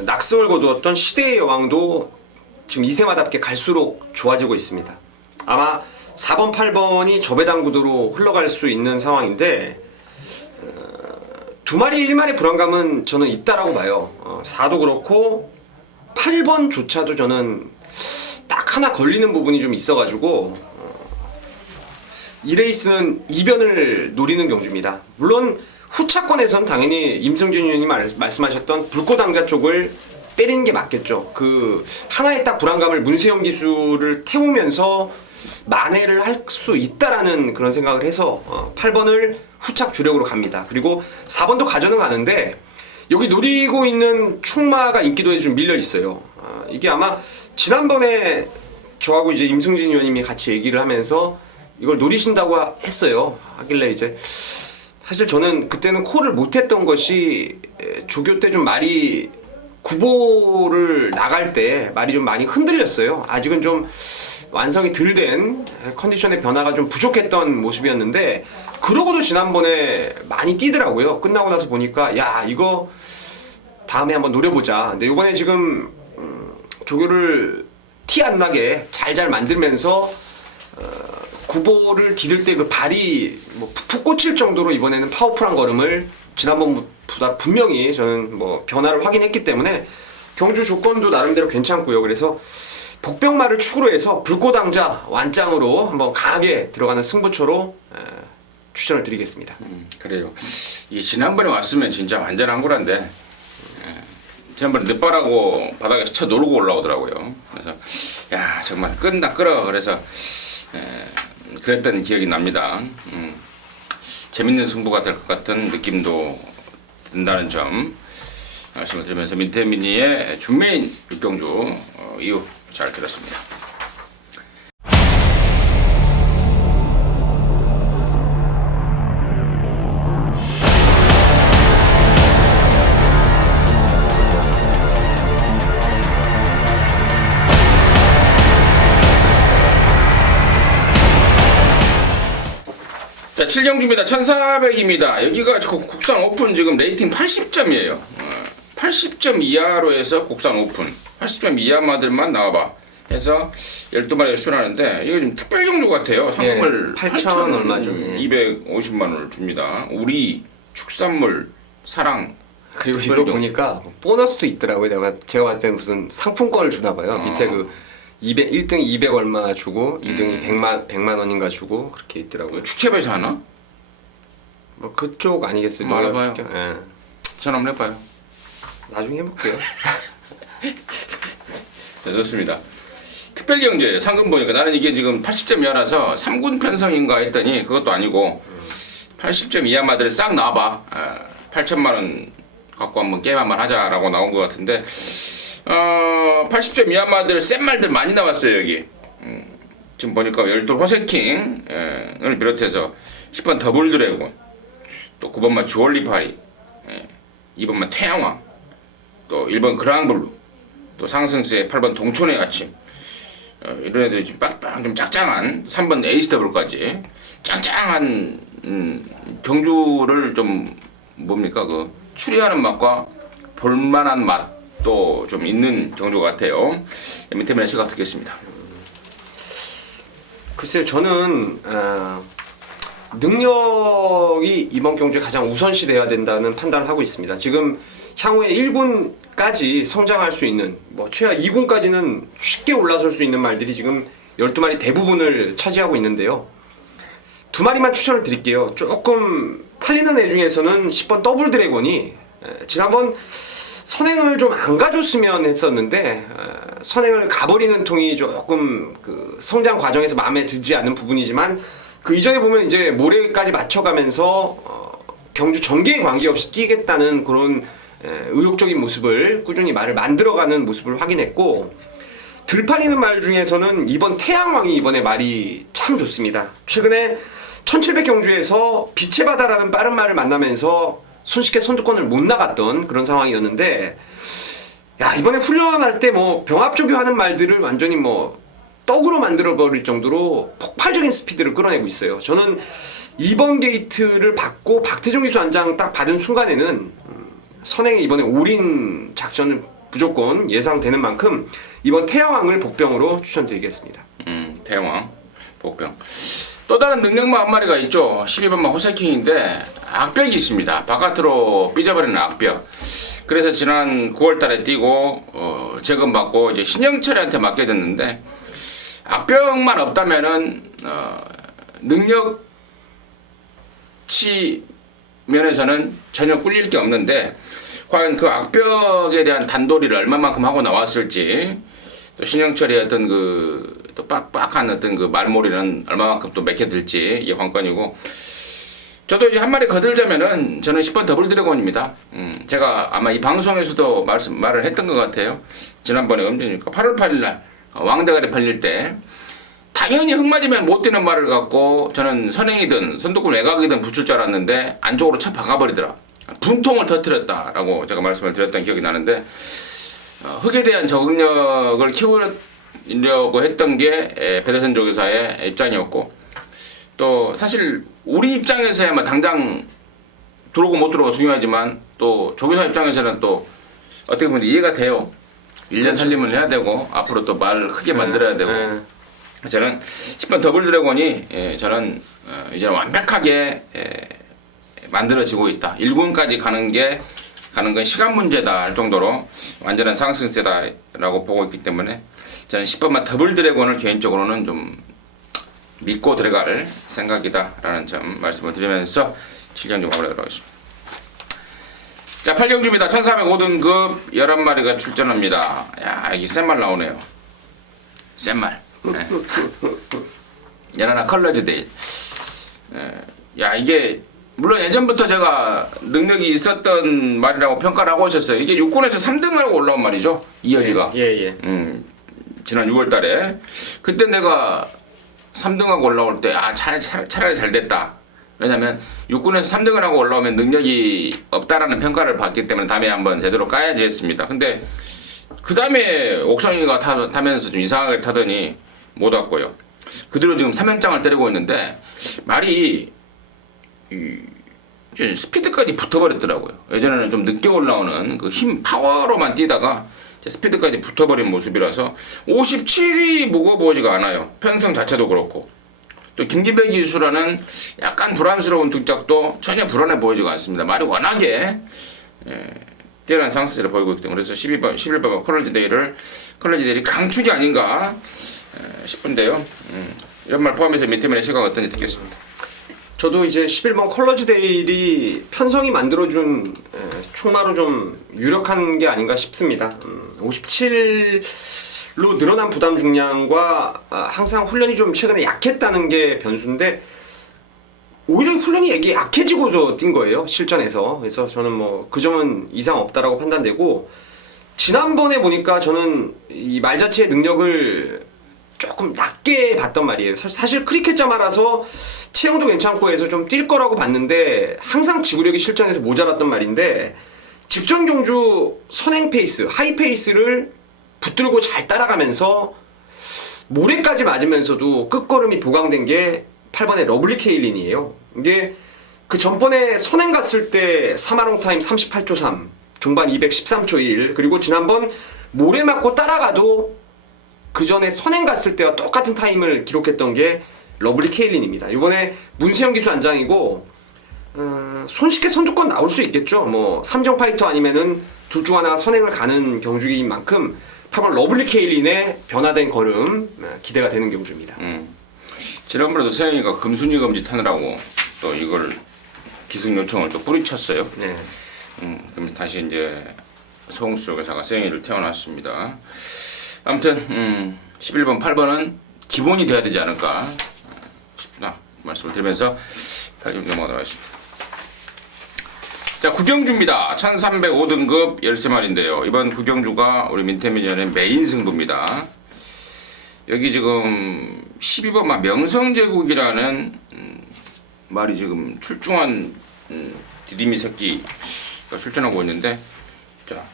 낙승을 거두었던 시대의 여왕도 지금 이세마답게 갈수록 좋아지고 있습니다. 아마 4번, 8번이 저배당 구도로 흘러갈 수 있는 상황인데, 두 마리 1마리 불안감은 저는 있다라고 봐요. 4도 그렇고 8번조차도 저는 딱 하나 걸리는 부분이 좀 있어가지고, 이 레이스는 이변을 노리는 경주입니다. 물론 후차권에선 당연히 임승준 의원님 말씀하셨던 불꽃왕자 쪽을 때리는 게 맞겠죠. 그 하나의 딱 불안감을 문세영 기수를 태우면서 만회를 할 수 있다라는 그런 생각을 해서 8번을 후착 주력으로 갑니다. 그리고 4번도 가져는 가는데, 여기 노리고 있는 충마가 인기도에 좀 밀려 있어요. 이게 아마 지난번에 저하고 이제 임승진 의원님이 같이 얘기를 하면서 이걸 노리신다고 했어요. 하길래 이제 사실 저는 그때는 콜을 못했던 것이, 조교 때 좀 말이 구보를 나갈 때 말이 좀 많이 흔들렸어요. 아직은 좀 완성이 덜 된 컨디션의 변화가 좀 부족했던 모습이었는데, 그러고도 지난번에 많이 뛰더라고요. 끝나고 나서 보니까 야, 이거 다음에 한번 노려보자. 근데 이번에 지금 조교를 티 안 나게 잘 만들면서 구보를 디딜 때 그 발이 뭐 푹 꽂힐 정도로 이번에는 파워풀한 걸음을 지난번보다 분명히 저는 뭐 변화를 확인했기 때문에 경주 조건도 나름대로 괜찮고요. 그래서 복병마를 축으로 해서 불꽃왕자 완짱으로 한번 강하게 들어가는 승부처로 추천을 드리겠습니다. 그래요. 이 지난번에 왔으면 진짜 완전 한구란데, 지난번에 늦바라고 바닥에 쳐 놀고 올라오더라고요. 그래서 야, 정말 끈다 끌어. 그래서 그랬던 기억이 납니다. 재밌는 승부가 될 것 같은 느낌도 든다는 점 말씀을 드리면서, 민태민이의 준메인 6경주 이유 잘 들었습니다. 자, 7경주입니다. 1400입니다. 여기가 국산 오픈 지금 레이팅 80점이에요. 80점 이하로 해서 국산 오픈. 80점 이하마들만 나와봐. 해서 12마리가 출하는데, 이거 좀 특별 경주 같아요. 상금을 8,000 얼마죠. 250만 원을 줍니다. 우리 축산물 사랑. 그리고 이거 특별경. 보니까 보너스도 있더라고요. 제가 봤을 때는 무슨 상품권을 주나 봐요. 밑에 그 1등이 200 얼마 주고 2등이 100만 원인가 주고 그렇게 있더라고요. 축협에서 하나? 뭐 그쪽 아니겠어요? 한번 알아봐요. 농협축협? 예. 전화 한번 해봐요. 나중에 해볼게요. 자, 좋습니다. 특별경제 상금 보니까 나는 이게 지금 80점 이하라서 3군 편성인가 했더니 그것도 아니고 80점 이하마들 싹 나와봐. 8천만 원 갖고 한번 게임 한번 하자라고 나온 것 같은데 80점 이하마들 센 말들 많이 나왔어요 여기. 지금 보니까 12 호세킹을 비롯해서 10번 더블 드래곤, 또 9번만 주얼리 파리, 2번만 태양왕, 또 1번 그랑블루, 또 상승세 8번 동촌의 아침, 이런 애들이 좀 빡빡 좀 짱짱한 3번 에이스 더블까지 짱짱한 경주를 좀 뭡니까 그 추리하는 맛과 볼만한 맛도 좀 있는 경주 같아요. 밑에 면에 시각 듣겠습니다. 글쎄요, 저는 능력이 이번 경주에 가장 우선시돼야 된다는 판단을 하고 있습니다. 지금 향후에 1군까지 성장할 수 있는, 뭐 최하 2군까지는 쉽게 올라설 수 있는 말들이 지금 12마리 대부분을 차지하고 있는데요. 두 마리만 추천을 드릴게요. 조금 팔리는 애 중에서는 10번 더블 드래곤이 지난번 선행을 좀 안 가줬으면 했었는데 선행을 가버리는 통이 조금 그 성장 과정에서 마음에 들지 않는 부분이지만 그 이전에 보면 이제 모래까지 맞춰가면서 경주 전개에 관계없이 뛰겠다는 그런 의욕적인 모습을 꾸준히 말을 만들어가는 모습을 확인했고, 들 팔리는 말 중에서는 이번 태양왕이 이번에 말이 참 좋습니다. 최근에 1700 경주에서 빛의 바다라는 빠른 말을 만나면서 손쉽게 선두권을 못 나갔던 그런 상황이었는데, 야, 이번에 훈련할 때 뭐 병합조교 하는 말들을 완전히 뭐 떡으로 만들어버릴 정도로 폭발적인 스피드를 끌어내고 있어요. 저는 이번 게이트를 받고 박태종 기수 안장 딱 받은 순간에는 선행이 이번에 올인 작전을 무조건 예상되는 만큼 이번 태양왕을 복병으로 추천드리겠습니다. 태양왕 복병. 또 다른 능력마 한 마리가 있죠. 12번만 호세킹인데 악벽이 있습니다. 바깥으로 삐져버리는 악벽. 그래서 지난 9월달에 뛰고 재검받고 이제 신영철이한테 맡겨졌는데, 악벽만 없다면은 능력치 면에서는 전혀 꿀릴 게 없는데, 과연 그 악벽에 대한 단도리를 얼마만큼 하고 나왔을지, 또 신영철의 어떤 그 또 빡빡한 어떤 그 말머리는 얼마만큼 또 맥혀들지 이게 관건이고, 저도 이제 한 마리 거들자면은 저는 10번 더블 드래곤입니다. 제가 아마 이 방송에서도 말을 했던 것 같아요. 지난번에 언제니까 8월 8일날 왕대가리 팔릴 때 당연히 흙 맞으면 못 뛰는 말을 갖고 저는 선행이든 선두권 외곽이든 붙일 줄 알았는데 안쪽으로 쳐 박아버리더라. 분통을 터뜨렸다라고 제가 말씀을 드렸던 기억이 나는데, 흙에 대한 적응력을 키우려고 했던 게 배대선 조교사의 입장이었고, 또 사실 우리 입장에서야 당장 들어오고 못 들어오가 중요하지만 또 조교사 입장에서는 또 어떻게 보면 이해가 돼요. 1년 그렇죠. 살림을 해야 되고 앞으로 또 말을 크게 만들어야 되고. 저는 10번 더블 드래곤이 저는 이제 완벽하게 만들어지고 있다. 1군까지 가는 건 시간 문제다 할 정도로 완전한 상승세다라고 보고 있기 때문에 저는 10번만 더블 드래곤을 개인적으로는 좀 믿고 들어갈 생각이다라는 점 말씀을 드리면서 7경주 마무리하도록 하겠습니다. 자, 8경주입니다. 1405등급 11마리가 출전합니다. 야, 이게 센말 나오네요. 센말. 연하나 컬러즈데일. 야, 이게 물론 예전부터 제가 능력이 있었던 말이라고 평가를 하고 있었어요. 이게 6군에서 3등하고 올라온 말이죠. 이어지가. 예. 지난 6월달에 그때 내가 3등하고 올라올 때 차라리 잘 됐다. 왜냐면 6군에서 3등을 하고 올라오면 능력이 없다라는 평가를 받기 때문에 다음에 한번 제대로 까야지 했습니다. 근데 그 다음에 옥성이가 타면서 좀 이상하게 타더니 못 왔고요. 그 뒤로 지금 3연장을 때리고 있는데 말이 이제 스피드까지 붙어버렸더라고요. 예전에는 좀 늦게 올라오는 그 힘 파워로만 뛰다가 이제 스피드까지 붙어버린 모습이라서 57이 무거워 보이지가 않아요. 편성 자체도 그렇고 또 김기배 기수라는 약간 불안스러운 등짝도 전혀 불안해 보이지가 않습니다. 말이 워낙에 뛰어난 상승세를 보이고 있기 때문에 그래서 11번 컬러지 데일이 강축이 아닌가 싶은데요. 이런 말 포함해서 민태민의 시각 어떤지 듣겠습니다. 저도 이제 11번 컬러지 데일이 편성이 만들어준 총마로 좀 유력한 게 아닌가 싶습니다. 57로 늘어난 부담 중량과 항상 훈련이 좀 최근에 약했다는 게 변수인데 오히려 훈련이 이게 약해지고서 뛴 거예요, 실전에서. 그래서 저는 뭐 그 점은 이상 없다라고 판단되고, 지난번에 보니까 저는 이 말 자체의 능력을 조금 낮게 봤단 말이에요. 사실 크리켓자마라서 체형도 괜찮고 해서 좀 뛸 거라고 봤는데 항상 지구력이 실전에서 모자랐단 말인데, 직전 경주 선행 페이스, 하이 페이스를 붙들고 잘 따라가면서 모래까지 맞으면서도 끝걸음이 보강된 게 8번의 러블리 케일린이에요. 이게 그 전번에 선행 갔을 때 사마롱 타임 38초 3, 중반 213초 1, 그리고 지난번 모래 맞고 따라가도 그 전에 선행 갔을 때와 똑같은 타임을 기록했던 게 러블리 케일린입니다. 이번에 문세영 기수 안장이고 손쉽게 선두권 나올 수 있겠죠. 뭐 3정 파이터 아니면은 둘 중 하나가 선행을 가는 경주인 만큼 8번 러블리 케일린의 변화된 걸음 기대가 되는 경주입니다. 지난번에도 세영이가 금순위 검지 타느라고 또 이걸 기승 요청을 또 뿌리쳤어요. 네. 그럼 다시 이제 송수 교사가 세영이를 태워놨습니다. 아무튼 11번, 8번은 기본이 돼야 되지 않을까 싶다 말씀을 드리면서 8점 넘어가도록 하겠습니다. 자, 구경주입니다. 1305등급 13마리인데요. 이번 구경주가 우리 민태민연의 메인 승부입니다. 여기 지금 12번 명성제국이라는 말이 지금 출중한 디디미 새끼가 출전하고 있는데, 자,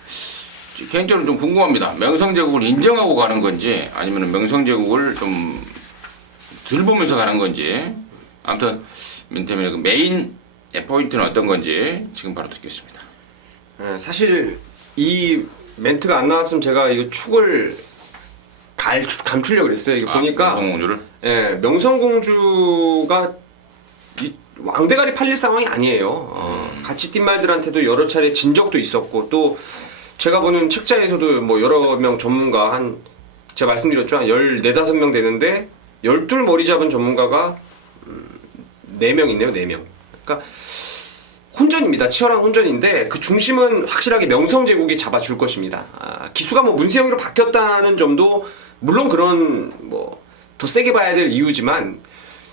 개인적으로 좀 궁금합니다. 명성제국을 인정하고 가는 건지 아니면 명성제국을 좀 덜 보면서 가는 건지. 아무튼 민태민의 그 메인 포인트는 어떤 건지 지금 바로 듣겠습니다. 사실 이 멘트가 안 나왔으면 제가 이거 축을 감추려고 그랬어요. 이거 보니까 명성공주를? 명성공주가 이 왕대가리 팔릴 상황이 아니에요. 같이 뛴 말들한테도 여러 차례 진 적도 있었고, 또 제가 보는 책자에서도 뭐 여러 명 전문가 제가 말씀드렸죠, 한 14, 15명 되는데 12 머리 잡은 전문가가 4명 있네요. 4명. 그러니까 혼전입니다. 치열한 혼전인데 그 중심은 확실하게 명성제국이 잡아줄 것입니다. 기수가 뭐 문세영이로 바뀌었다는 점도 물론 그런 뭐 더 세게 봐야 될 이유지만,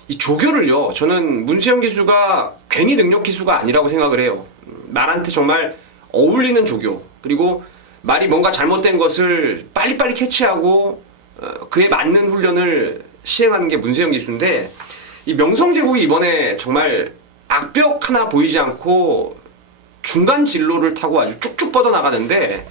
이 조교를요, 저는 문세영 기수가 괜히 능력 기수가 아니라고 생각을 해요. 말한테 정말 어울리는 조교, 그리고 말이 뭔가 잘못된 것을 빨리빨리 캐치하고 그에 맞는 훈련을 시행하는 게 문세영 기수인데, 이 명성제국이 이번에 정말 악벽 하나 보이지 않고 중간 진로를 타고 아주 쭉쭉 뻗어나가는데,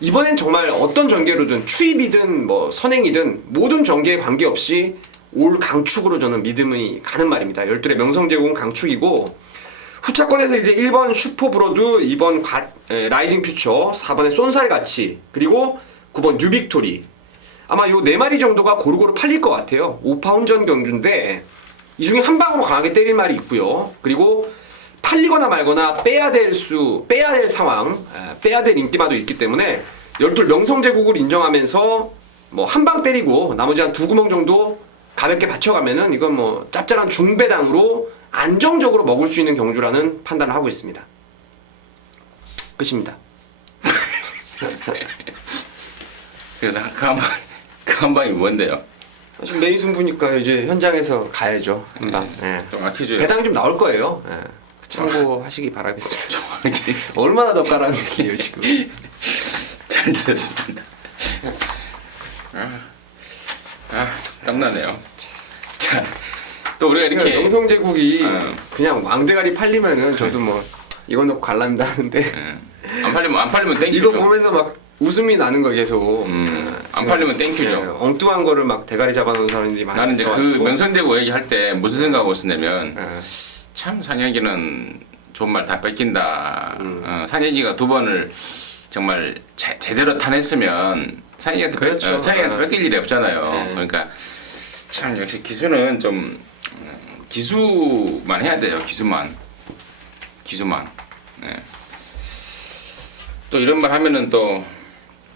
이번엔 정말 어떤 전개로든 추입이든 뭐 선행이든 모든 전개에 관계없이 올 강축으로 저는 믿음이 가는 말입니다. 12의 명성제국은 강축이고, 후차권에서 이제 1번 슈퍼브로드, 2번 라이징 퓨처, 4번의 쏜살같이, 그리고 9번 뉴빅토리, 아마 요 4마리 정도가 고루고루 팔릴 것 같아요. 5파 혼전 경주인데 이 중에 한 방으로 강하게 때릴 말이 있고요. 그리고 팔리거나 말거나 빼야 될 상황, 빼야 될 인기마도 있기 때문에 12 명성제국을 인정하면서 뭐 한 방 때리고 나머지 한 2구멍 정도 가볍게 받쳐가면은 이건 뭐 짭짤한 중배당으로 안정적으로 먹을 수 있는 경주라는 판단을 하고 있습니다. 끝입니다. 그래서 그 한 방이 뭔데요? 지금 메인 승부니까 이제 현장에서 가야죠. 한 방. 좀 아껴줘요. 배당이 좀 나올 거예요. 참고하시기 바라겠습니다. 얼마나 더 까라는 얘기예요 지금. 잘 들었습니다. 땀나네요. 자, 또 우리가 이렇게 명성제국이 그냥 왕대가리 팔리면은 저도 뭐 이건 놓고 갈랍니다 하는데 안 팔리면 땡큐죠. 이거 보면서 막 웃음이 나는 거 계속. 안 팔리면 땡큐죠. 엉뚱한 거를 막 대가리 잡아놓은 사람들이 많아서. 나는 이제 그 명성제국 얘기할 때 무슨 생각하고 있었냐면 참 상혁이는 좋은 말 다 뺏긴다. 상혁이가 두 번을 정말 제대로 타냈으면 상혁이한테 그렇죠. 상혁이한테 뺏길 일이 없잖아요. 네. 그러니까 참 역시 기수는 좀 기수만 해야 돼요. 기수만. 네. 또 이런 말 하면은 또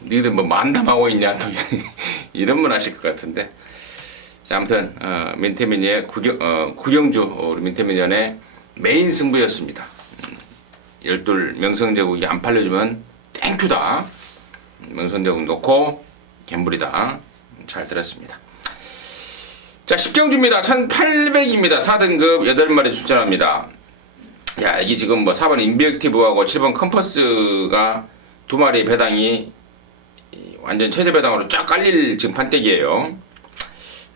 니들 뭐 만담하고 있냐 또 이런 말 하실 것 같은데. 자, 아무튼 민태민의 구경주 우리 민태민연의 메인 승부였습니다. 12 명성제국이 안 팔려주면 땡큐다. 명성제국 놓고 갬블이다. 잘 들었습니다. 자, 10경주입니다. 1800입니다. 4등급 8마리 출전합니다. 야, 이게 지금 뭐 4번 인비액티브하고 7번 컴퍼스가 2마리 배당이 완전 최저 배당으로 쫙 깔릴 지금 판때기예요.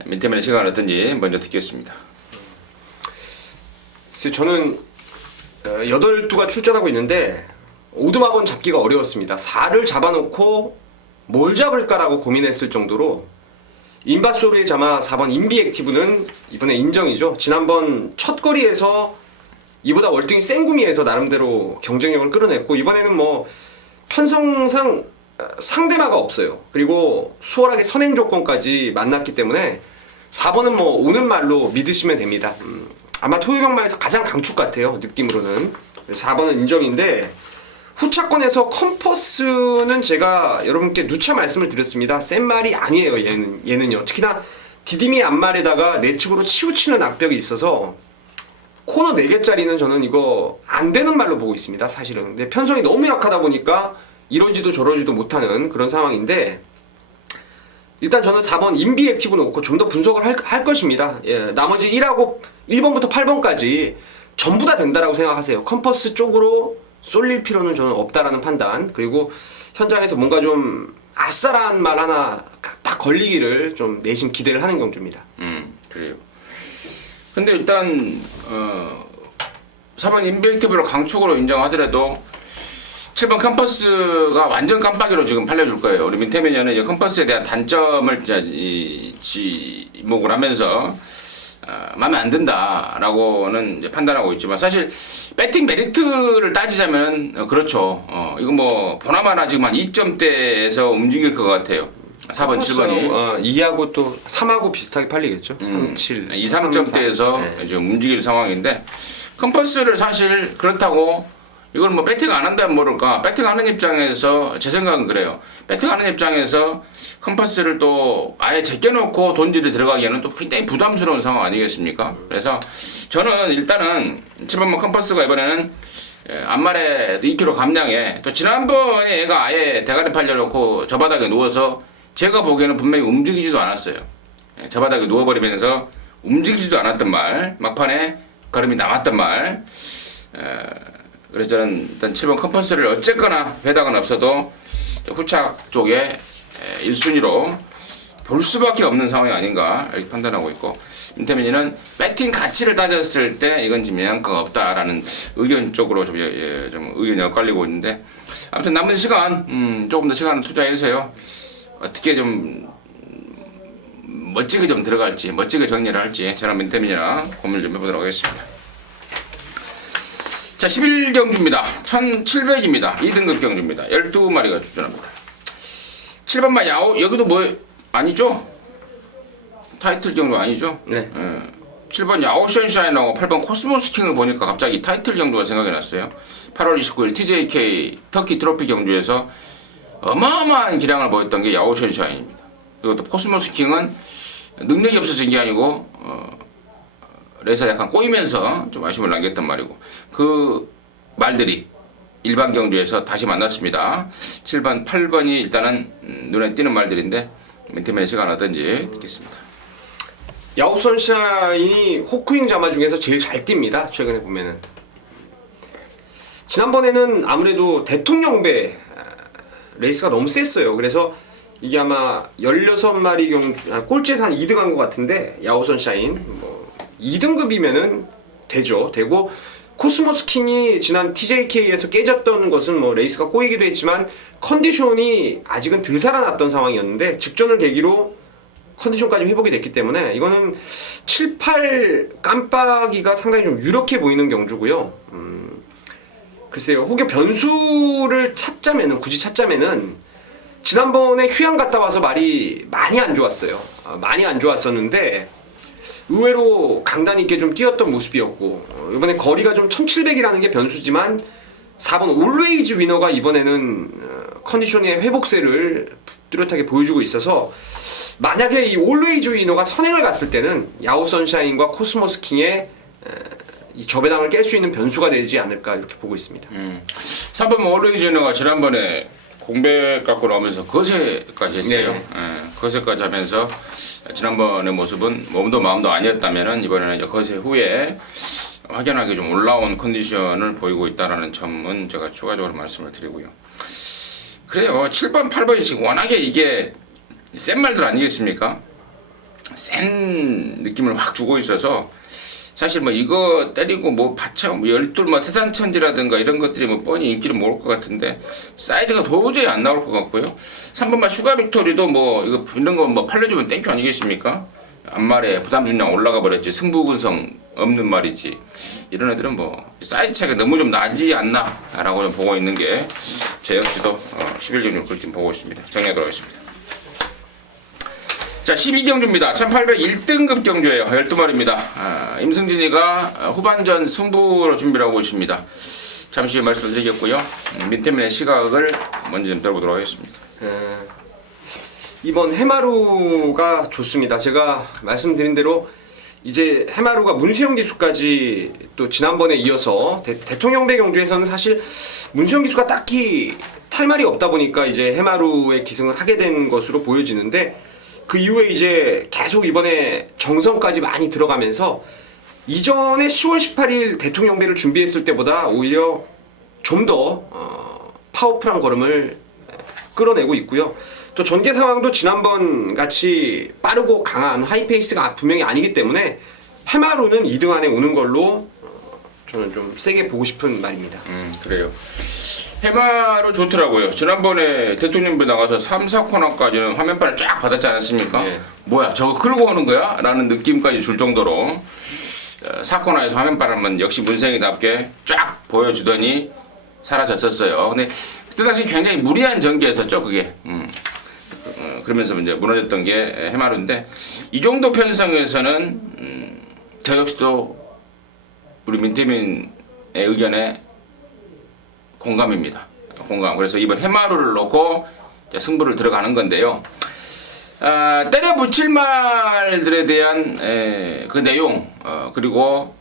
민태민의 시간은 어떤지 먼저 듣겠습니다. 글쎄, 저는 8두가 출전하고 있는데 오두막은 잡기가 어려웠습니다. 4를 잡아놓고 뭘 잡을까라고 고민했을 정도로 인바소리의 자마 4번 인비액티브는 이번에 인정이죠. 지난번 첫 거리에서 이보다 월등히 센 구미에서 나름대로 경쟁력을 끌어냈고 이번에는 뭐 편성상 상대마가 없어요. 그리고 수월하게 선행 조건까지 만났기 때문에 4번은 뭐 오는 말로 믿으시면 됩니다. 아마 토요경마에서 가장 강축 같아요. 느낌으로는 4번은 인정인데 후차권에서 컴퍼스는 제가 여러분께 누차 말씀을 드렸습니다. 센 말이 아니에요. 얘는요. 특히나 디디미 앞말에다가 내측으로 치우치는 악벽이 있어서 코너 4개짜리는 저는 이거 안 되는 말로 보고 있습니다. 사실은. 근데 편성이 너무 약하다 보니까 이러지도 저러지도 못하는 그런 상황인데 일단 저는 4번 인비액티브 놓고 좀 더 분석을 할 것입니다. 예, 나머지 1번부터 8번까지 전부 다 된다라고 생각하세요. 컴퍼스 쪽으로 쏠릴 필요는 저는 없다라는 판단. 그리고 현장에서 뭔가 좀 아싸라한 말 하나 딱 걸리기를 좀 내심 기대를 하는 경주입니다. 그래요. 근데 일단 4번 인비액티브를 강축으로 인정하더라도 7번 컴퍼스가 완전 깜빡이로 지금 팔려줄 거예요. 우리 민태민연은 이 컴퍼스에 대한 단점을 지목을 하면서 마음에 안 든다라고는 이제 판단하고 있지만 사실 배팅 메리트를 따지자면 그렇죠. 이거 뭐 보나마나 지금 한 2점대에서 움직일 것 같아요. 4번, 7번이 2하고 또 3하고 비슷하게 팔리겠죠. 3, 7, 2, 3점대에서 네. 지금 움직일 상황인데 컴퍼스를 사실 그렇다고 이걸 뭐 배팅 안 한다면 모를까. 배팅 하는 입장에서 제 생각은 그래요. 배팅 하는 입장에서 컴퍼스를 또 아예 제껴놓고 돈질이 들어가기에는 또 굉장히 부담스러운 상황 아니겠습니까? 그래서 저는 일단은 7번만 컴퍼스가 이번에는 앞말에 2kg 감량에 또 지난번에 얘가 아예 대가리 팔려놓고 저 바닥에 누워서 제가 보기에는 분명히 움직이지도 않았어요. 저 바닥에 누워버리면서 움직이지도 않았던 말, 막판에 걸음이 남았던 말. 그래서 저는 일단 7번 컴퍼스를 어쨌거나 배당은 없어도 후착 쪽에 1순위로 볼 수밖에 없는 상황이 아닌가 이렇게 판단하고 있고 민태민이는 배팅 가치를 따졌을 때 이건 지금 영향가가 없다라는 의견 쪽으로 좀 의견이 엇갈리고 있는데 아무튼 남은 시간 조금 더 시간을 투자해서요 어떻게 좀 멋지게 좀 들어갈지 멋지게 정리를 할지 저랑 민태민이랑 고민을 좀 해보도록 하겠습니다. 자, 11경주입니다. 1700입니다. 2등급 경주입니다. 12마리가 출전합니다. 7번마 야오, 여기도 뭐, 아니죠? 타이틀 경주 아니죠? 네. 7번 야오 션샤인하고 8번 코스모스 킹을 보니까 갑자기 타이틀 경주가 생각이 났어요. 8월 29일 TJK 터키 트로피 경주에서 어마어마한 기량을 보였던 게 야오 션샤인입니다. 그리고 또 코스모스 킹은 능력이 없어진 게 아니고, 레이서 약간 꼬이면서 좀 아쉬움을 남겼단 말이고 그 말들이 일반 경주에서 다시 만났습니다. 7번, 8번이 일단은 눈에 띄는 말들인데 민태민의 시간 어떤지 듣겠습니다. 야오 선샤인이 호크윙 자마 중에서 제일 잘 뜁니다. 최근에 보면은 지난번에는 아무래도 대통령배 레이스가 너무 셌어요. 그래서 이게 아마 16마리 경주 꼴찌에서 한 2등 한 것 같은데 야오 선샤인 뭐 2등급이면은 되고 코스모스 킹이 지난 TJK에서 깨졌던 것은 뭐 레이스가 꼬이기도 했지만 컨디션이 아직은 덜 살아났던 상황이었는데 직전을 계기로 컨디션까지 회복이 됐기 때문에 이거는 7, 8 깜빡이가 상당히 좀 유력해 보이는 경주고요. 글쎄요, 혹여 변수를 굳이 찾자면은 지난번에 휴양 갔다 와서 말이 많이 안 좋았어요. 많이 안 좋았었는데 의외로 강단 있게 좀 뛰었던 모습이었고, 이번에 거리가 좀 1700이라는 게 변수지만 4번 올웨이즈 위너가 이번에는 컨디션의 회복세를 뚜렷하게 보여주고 있어서, 만약에 이 올웨이즈 위너가 선행을 갔을 때는 야오 선샤인과 코스모스 킹의 이 저배당을 깰 수 있는 변수가 되지 않을까 이렇게 보고 있습니다. 3번 올웨이즈너가 지난번에 공백 갖고 나오면서 거세까지 했어요. 네. 예, 거세까지 하면서 지난번의 모습은 몸도 마음도 아니었다면은 이번에는 이제 거세 후에 확연하게 좀 올라온 컨디션을 보이고 있다라는 점은 제가 추가적으로 말씀을 드리고요. 그래요. 7번, 8번이 지금 워낙에 이게 센 말들 아니겠습니까? 센 느낌을 확 주고 있어서 사실 뭐 이거 때리고 뭐 받쳐 뭐 열둘 뭐 태산천지라든가 이런 것들이 뭐 뻔히 인기를 모을 것 같은데 사이즈가 도저히 안 나올 것 같고요. 3번만 슈가 빅토리도 뭐 이거 이런 거 뭐 팔려주면 땡큐 아니겠습니까? 앞말에 부담 중량 올라가 버렸지, 승부근성 없는 말이지. 이런 애들은 뭐 사이즈 차이가 너무 좀 나지 않나라고 좀 보고 있는 게 제 역시도 11경주 그렇게 보고 있습니다. 정리하도록 하겠습니다. 자, 12경주입니다. 1801등급 경주예요. 12마리입니다. 임승진이가 후반전 승부로 준비를 하고 있습니다. 잠시 말씀을 드리겠고요. 민태민의 시각을 먼저 좀 들어보도록 하겠습니다. 이번 해마루가 좋습니다. 제가 말씀드린 대로 이제 해마루가 문세영 기수까지 또 지난번에 이어서 대통령배 경주에서는 사실 문세영 기수가 딱히 탈 말이 없다 보니까 이제 해마루의 기승을 하게 된 것으로 보여지는데, 그 이후에 이제 계속 이번에 정성까지 많이 들어가면서 이전에 10월 18일 대통령배를 준비했을 때보다 오히려 좀 더 파워풀한 걸음을 끌어내고 있고요. 또 전개 상황도 지난번 같이 빠르고 강한 하이페이스가 분명히 아니기 때문에 해마루는 2등 안에 오는 걸로 저는 좀 세게 보고 싶은 말입니다. 그래요. 해마로 좋더라고요. 지난번에 대통령배 나가서 3, 4코너까지는 화면판을 쫙 받았지 않았습니까? 네. 뭐야 저거 끌고 오는 거야? 라는 느낌까지 줄 정도로 4코너에서 화면판을 역시 문세영이답게 쫙 보여주더니 사라졌었어요. 근데 그때 당시 굉장히 무리한 전개였었죠, 그게. 그러면서 이제 무너졌던 게 해마루인데, 이 정도 편성에서는 저 역시도 우리 민태민의 의견에 공감입니다. 공감. 그래서 이번 해마루를 놓고 승부를 들어가는 건데요. 때려 붙일 말들에 대한 그 내용, 그리고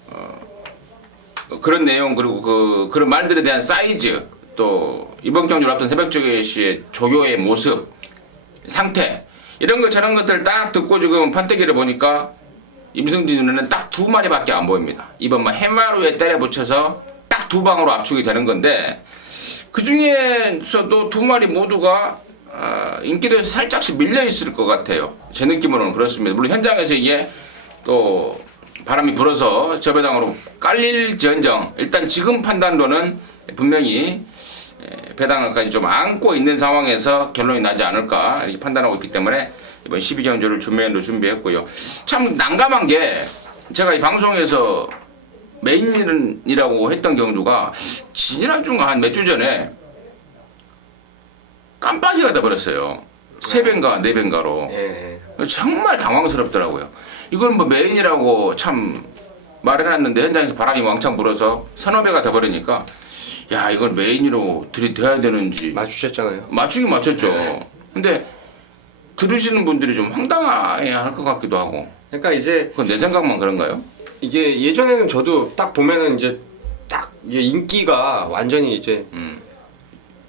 그런 내용, 그리고 그런 말들에 대한 사이즈, 또 이번 경주를 앞둔 새벽조개시의 조교의 모습, 상태, 이런 것 저런 것들 딱 듣고 지금 판때기를 보니까 임승진 눈에는 딱 2마리밖에 안 보입니다. 이번 해마루에 때려 붙여서 딱 2방으로 압축이 되는 건데, 그 중에서도 2마리 모두가 인기도에서 살짝씩 밀려 있을 것 같아요. 제 느낌으로는 그렇습니다. 물론 현장에서 이게 또 바람이 불어서 저배당으로 깔릴지언정, 일단 지금 판단로는 분명히 배당을까지 좀 안고 있는 상황에서 결론이 나지 않을까 이렇게 판단하고 있기 때문에 이번 12경주를 준비로 준비했고요. 참 난감한 게, 제가 이 방송에서 메인이라고 했던 경주가 지난주가 한 몇 주 전에 깜빡이가 돼버렸어요. 3배인가 4배인가로. 예. 정말 당황스럽더라고요. 이걸 뭐 메인이라고 참 말해놨는데 현장에서 바람이 왕창 불어서 서너 배가 돼버리니까, 야, 이걸 메인으로 들이대야 되는지. 맞추셨잖아요. 맞추긴 맞췄죠. 근데 들으시는 분들이 좀 황당해야 할 것 같기도 하고. 그러니까 이제 그건 내 생각만 그런가요? 이게 예전에는 저도 딱 보면은 이제 딱 이게 인기가 완전히 이제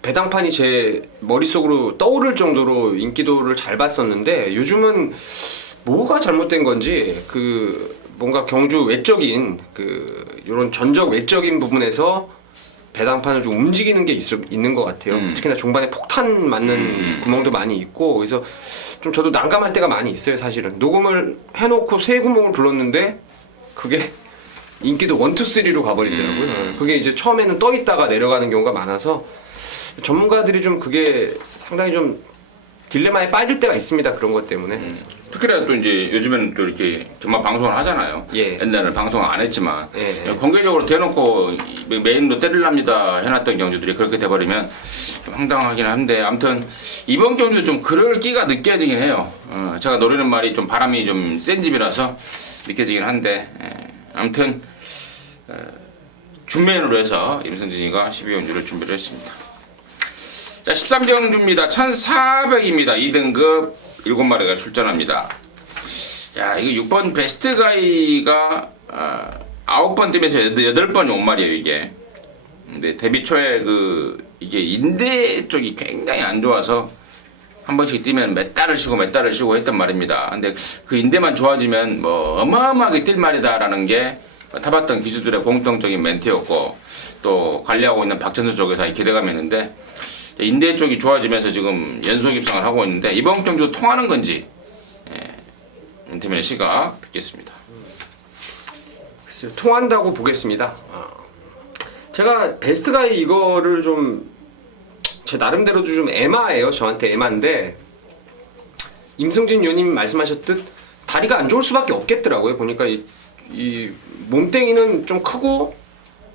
배당판이 제 머릿속으로 떠오를 정도로 인기도를 잘 봤었는데, 요즘은 뭐가 잘못된 건지 뭔가 경주 외적인 요런 전적 외적인 부분에서 배당판을 좀 움직이는 게 있는 것 같아요. 특히나 중반에 폭탄 맞는 구멍도 많이 있고, 그래서 좀 저도 난감할 때가 많이 있어요. 사실은 녹음을 해놓고 새 구멍을 불렀는데 그게 인기도 1, 2, 3로 가버리더라고요. 그게 이제 처음에는 떠있다가 내려가는 경우가 많아서 전문가들이 좀 그게 상당히 좀 딜레마에 빠질 때가 있습니다. 그런 것 때문에. 특히나 또 이제 요즘에는 또 이렇게 경마 방송을 하잖아요. 예. 옛날에는 방송을 안 했지만 예. 공개적으로 대놓고 메인으로 때리랍니다 해놨던 경주들이 그렇게 돼버리면 좀 황당하긴 한데 아무튼 이번 경주도 좀 그럴 끼가 느껴지긴 해요. 제가 노리는 말이 좀 바람이 좀 센 집이라서 느껴지긴 한데 아무튼 준메인으로 해서 임성진이가 12경주를 준비를 했습니다. 자, 13경주입니다. 1400입니다. 2등급 7마리가 출전합니다. 야, 이거 6번 베스트 가이가 9번 뛰면서 8번이 온 말이에요, 이게. 근데 데뷔 초에 이게 인대 쪽이 굉장히 안 좋아서 한 번씩 뛰면 몇 달을 쉬고 했단 말입니다. 근데 그 인대만 좋아지면 뭐 어마어마하게 뛸 말이다라는 게 타봤던 기수들의 공통적인 멘트였고 또 관리하고 있는 박찬수 쪽에서 기대감이 있는데 인대 쪽이 좋아지면서 지금 연속 입상을 하고 있는데 이번 경기도 통하는 건지 윤태민의 시각 듣겠습니다. 글쎄요, 통한다고 보겠습니다. 제가 베스트가이 이거를 좀 제 나름대로도 좀 애마예요. 저한테 애마인데 임성진 의원님 말씀하셨듯 다리가 안 좋을 수밖에 없겠더라고요. 보니까 이 몸뚱이는 좀 크고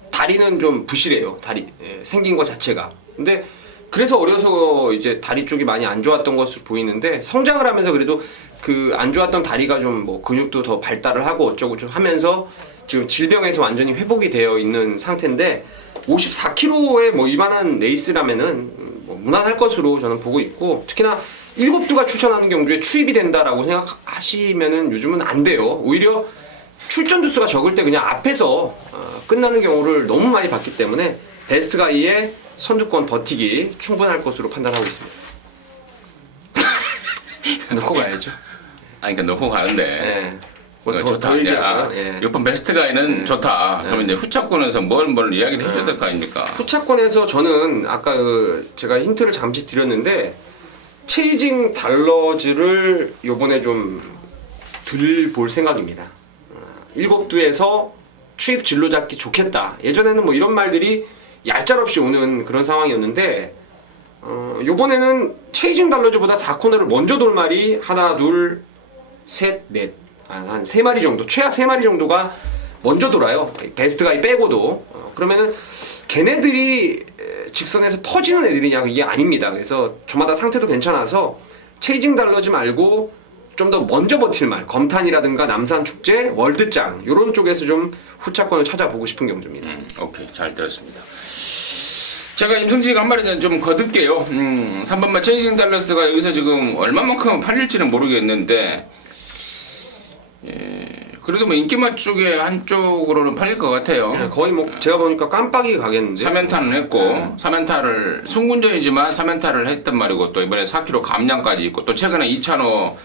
다리는 좀 부실해요. 다리 생긴 것 자체가. 근데 그래서 어려서 이제 다리 쪽이 많이 안 좋았던 것으로 보이는데 성장을 하면서 그래도 그 안 좋았던 다리가 좀 뭐 근육도 더 발달을 하고 어쩌고 좀 하면서 지금 질병에서 완전히 회복이 되어 있는 상태인데 54kg의 뭐 이만한 레이스라면은 뭐 무난할 것으로 저는 보고 있고 특히나 7두가 추천하는 경주에 추입이 된다라고 생각하시면은 요즘은 안 돼요. 오히려 출전 두수가 적을 때 그냥 앞에서 끝나는 경우를 너무 많이 봤기 때문에 베스트가이의 선두권 버티기 충분할 것으로 판단하고 있습니다. 넣고 가야죠. 아니 그러니까 넣고 가는데 네. 좋다. 더 이제 얘기하고요. 예. 6번 베스트 가이는 좋다. 그러면 이제 후차권에서 뭘 이야기를 해줘야 될 거 아닙니까? 후차권에서 저는 아까 제가 힌트를 잠시 드렸는데 체이징 달러즈를 요번에 좀 들 볼 생각입니다. 7두에서 추입 진로 잡기 좋겠다. 예전에는 뭐 이런 말들이 얄짤없이 오는 그런 상황이었는데 요번에는 체이징 달러즈보다 4코너를 먼저 돌 말이 하나, 둘, 셋, 넷, 한 3마리 정도, 최하 3마리 정도가 먼저 돌아요. 베스트가이 빼고도. 그러면은 걔네들이 직선에서 퍼지는 애들이냐 이게 아닙니다. 그래서 저마다 상태도 괜찮아서 체이징 달러즈 말고 좀 더 먼저 버틸 말, 검탄이라든가 남산축제, 월드짱 이런 쪽에서 좀 후차권을 찾아보고 싶은 경주입니다. 오케이, 잘 들었습니다. 제가 임성진이가 한 마리 좀 거둘게요. 3번만 체이징 달러스가 여기서 지금 얼마만큼 팔릴지는 모르겠는데 그래도 뭐 인기맛 쪽에 한쪽으로는 팔릴 것 같아요. 거의 뭐 제가 보니까 깜빡이 가겠는데. 3연타는 했고 3연타를 승군전이지만 3연타를 했단 말이고 또 이번에 4kg 감량까지 있고 또 최근에 2차로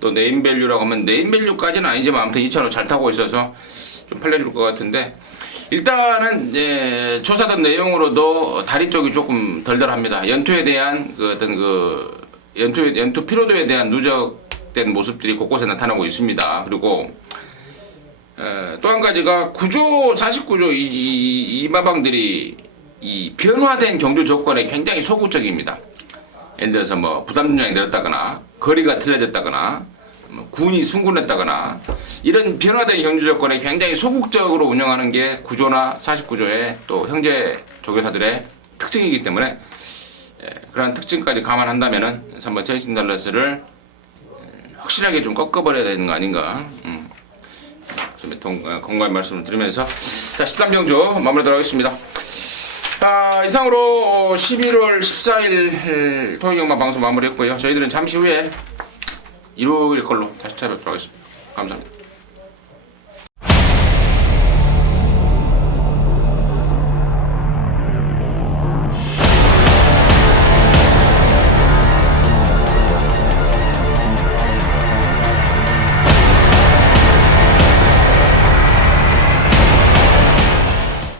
또 네임밸류라고 하면 네임밸류까지는 아니지만 아무튼 2차로 잘 타고 있어서 좀 팔려줄 것 같은데 일단은 이제 조사된 내용으로도 다리 쪽이 조금 덜덜합니다. 연투에 대한 연투 피로도에 대한 누적된 모습들이 곳곳에 나타나고 있습니다. 그리고 또 한 가지가 49조 이 마방들이 이 변화된 경주 조건에 굉장히 소극적입니다. 예를 들어서 뭐 부담 중량이 늘었다거나 거리가 틀려졌다거나 뭐 군이 승군했다거나 이런 변화된 경주 조건에 굉장히 소극적으로 운영하는 게 9조나 49조의 또 형제 조교사들의 특징이기 때문에 그런 특징까지 감안한다면은 3번 체이징 달러스를 확실하게 좀 꺾어버려야 되는 거 아닌가. 좀 건강한 말씀을 드리면서 자 13경주 마무리하도록 하겠습니다. 자 이상으로 11월 14일 토요일경마 방송 마무리했고요. 저희들은 잠시 후에 일요일 걸로 다시 찾아뵙도록 하겠습니다. 감사합니다.